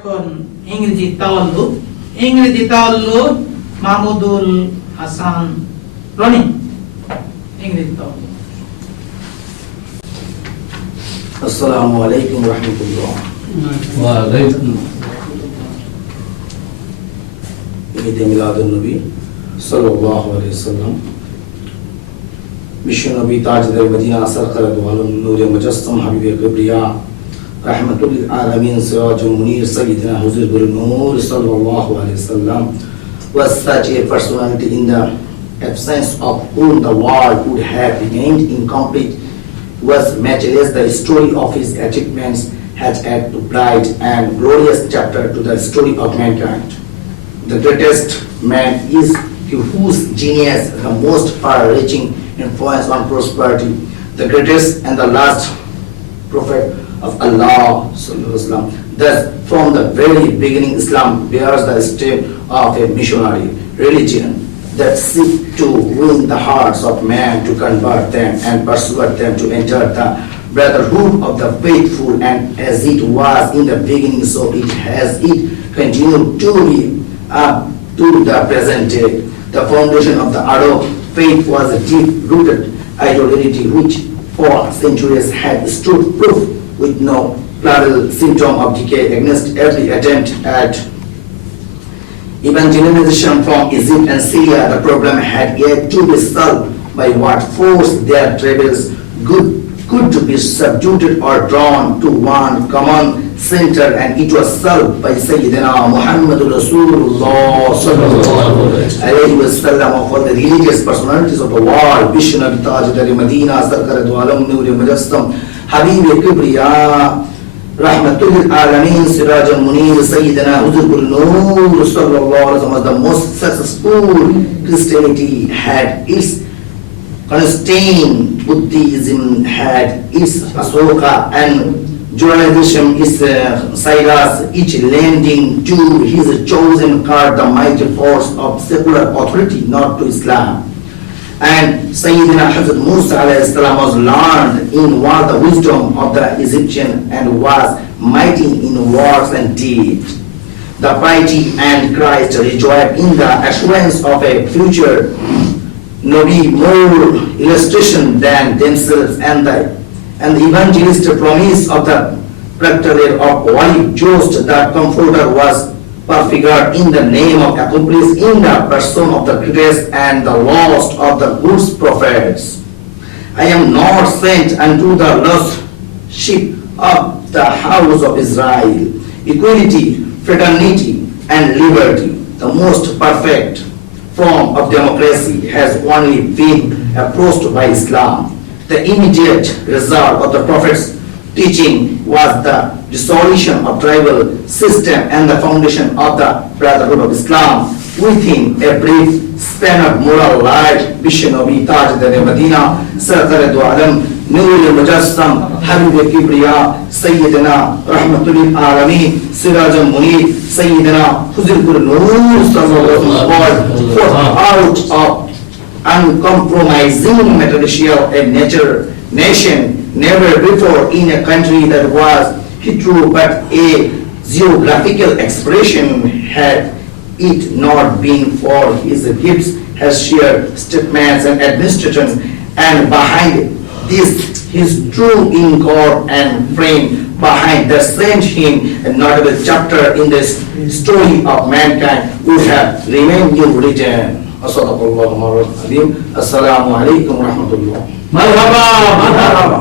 এখন ইংরেজি তাওয়াল্লুদ মাহমুদুল হাসান রনি ইংরেজি তাওয়াল্লুদ। আসসালামু আলাইকুম রাহমাতুল্লাহ। ওয়া আলাইকুম ঈদে মিলাদুন নবী সাল্লাল্লাহু আলাইহি ওয়াসাল্লাম বিশ্ব নবী তাজদার মদিনা সরকার দু আলম নূরে মুজাসসাম হাবিবে Kibria rahmatul alamin sirajul munir sayyidina huzur nur sallallahu alaihi wasallam was such a personality in the absence of whom the world would have remained incomplete, was matchless. The story of his achievements has added to bright and glorious chapter to the story of mankind. The greatest man is he whose genius has the most far-reaching influence on prosperity. The greatest and the last prophet of Allah. Thus, from the very beginning, Islam bears the stamp of a missionary religion that seeks to win the hearts of man, to convert them and persuade them to enter the brotherhood of the faithful. And as it was in the beginning, so it has continued to be up to the present day. The foundation of the Arab faith was a deep-rooted idolatry which for centuries had stood proof with no plausible symptom of decay against every attempt at evangelization from Egypt and Syria. The problem had yet to be solved by what force their travels could be subdued or drawn to one common center, and it was solved by Sayyidina Muhammadur Rasulullah sallallahu alayhi wasallam. For the religious personalities of the world, Bishu Nabi Tajdar Madina Sarkar Du Alam Nur Mujassam Habib Kibriya Rahmatul Alamin Sirajul Munir Sayyidina Huzur Nur sallallahu alaihi wasallam. The most successful Christianity had its Constantine, Buddhism had its Asoka, and Judaism is Cyrus, each lending to his chosen card the mighty force of secular authority, not to Islam. And Sayyidina Hazrat Musa alayhi salam was learned in war the wisdom of the Egyptian and was mighty in words and deeds. The piety and Christ rejoiced in the assurance of a future Nabi, more illustration than themselves, and the evangelist promise of the protector of Holy Ghost. The Comforter was prefigured in the name of accomplished in the person of the greatest and the lost of the good prophets. I am not sent unto the lost sheep of the house of Israel. Equality, fraternity, and liberty, the most perfect form of democracy, has only been approached by Islam. The immediate result of the Prophet's teaching was the dissolution of tribal system and the foundation of the brotherhood of Islam. Within a brief span of moral life, Bishu Nabi Tajdar Madina Sarkar Du Alam Nur Mujassam Habib Kibriya Sayyidina Rahmatul Alamin Sirajul Munir Sayyidina Huzur Nur sallallahu alaihi wasallam out of uncompromising material and nation, never before in a country that was true but a geographical expression, had it not been for his gifts, his sheer statements and administration, and behind this his true incord and frame behind that sent him a notable chapter in this story of mankind would have remained written. Assalamu alaikum warahmatullahi wabarakatuh. মারহাবা মারহাবা